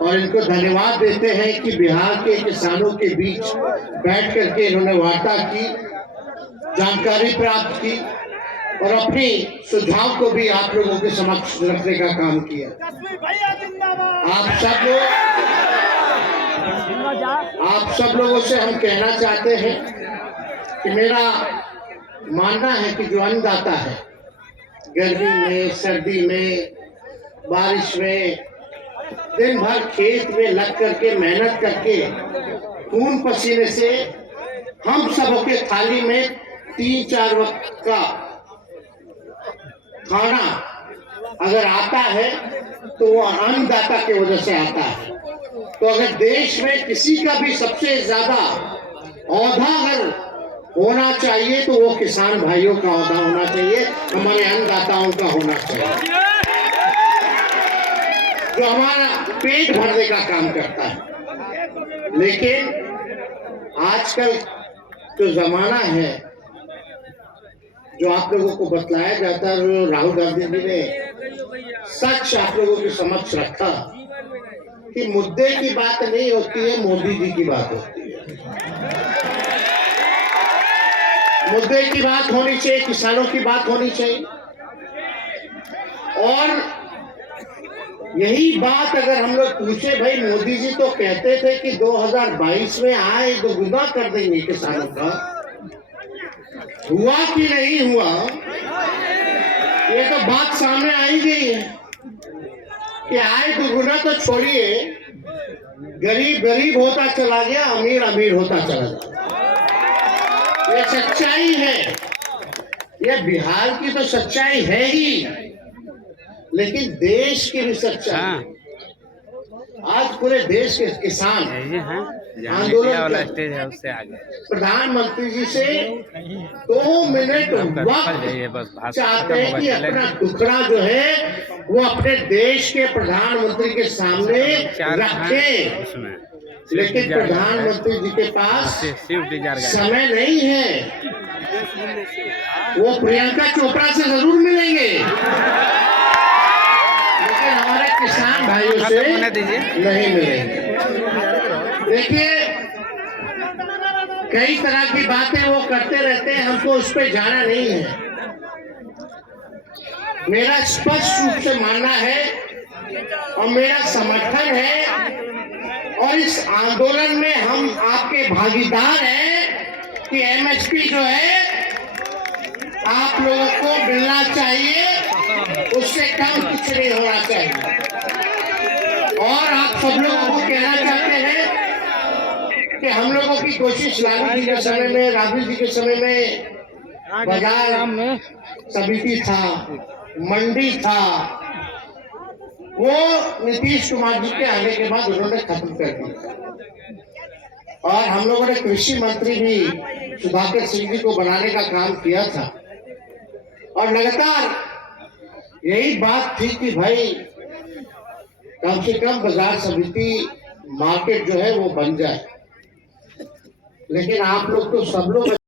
और इनको धन्यवाद देते हैं कि बिहार के किसानों के बीच बैठ करके इन्होंने वार्ता की, जानकारी प्राप्त की और अपनी सुझाव को भी आप लोगों के समक्ष रखने का काम किया। आप सब लोगों से हम कहना चाहते हैं कि मेरा मानना है कि जो अन्नदाता है, गर्मी में, सर्दी में, बारिश में, दिन भर खेत में लग करके मेहनत करके खून पसीने से हम सबों के थाली में 3-4 वक्त का खाना अगर आता है तो वो अन्नदाता की वजह से आता है। तो अगर देश में किसी का भी सबसे ज्यादा औहदा अगर होना चाहिए तो वो किसान भाइयों का औहदा होना चाहिए, हमारे अन्नदाताओं का होना चाहिए, जो हमारा पेट भरने का काम करता है। लेकिन आजकल जो जमाना है, जो आप लोगों को बतलाया जाता है, राहुल गांधी जी ने सच आप लोगों के समक्ष रखा कि मुद्दे की बात नहीं होती है, मोदी जी की बात होती है। मुद्दे की बात होनी चाहिए, किसानों की बात होनी चाहिए। और यही बात अगर हम लोग पूछे, भाई मोदी जी तो कहते थे कि 2022 में आए दोगुना कर देंगे किसानों का, हुआ कि नहीं हुआ? ये तो बात सामने आई गई है कि आय दुगुना तो छोड़िए, गरीब गरीब होता चला गया, अमीर अमीर होता चला गया। ये सच्चाई है, ये बिहार की तो सच्चाई है ही, लेकिन देश की भी सच्चाई। आज पूरे देश के किसान आंदोलन प्रधानमंत्री जी से 2 मिनट वक्त चाहते हैं कि अपना टुकड़ा जो है वो अपने देश के प्रधानमंत्री के सामने रखें, लेकिन प्रधानमंत्री जी के पास समय नहीं है। वो प्रियंका चोपड़ा से जरूर मिलेंगे, लेकिन हमारे किसान भाइयों से नहीं मिलेंगे। देखिए, कई तरह की बातें वो करते रहते हैं, हमको उस पर जाना नहीं है। मेरा स्पष्ट रूप से मानना है और मेरा समर्थन है, और इस आंदोलन में हम आपके भागीदार हैं कि एमएसपी जो है आप लोगों को मिलना चाहिए, उससे कम कुछ नहीं होना चाहिए। और आप सब लोगों को कहना चाहते हैं कि हम लोगों की कोशिश लालू जी के समय में, राबड़ी जी के समय में बाजार समिति था, मंडी था, वो नीतीश कुमार जी के आने के बाद उन्होंने खत्म कर दिया। और हम लोगों ने कृषि मंत्री भी सुधाकर सिंह जी को बनाने का काम किया था, और लगातार यही बात थी कि भाई कम से कम बाजार समिति मार्केट जो है वो बन जाए। लेकिन आप लोग तो सब लोग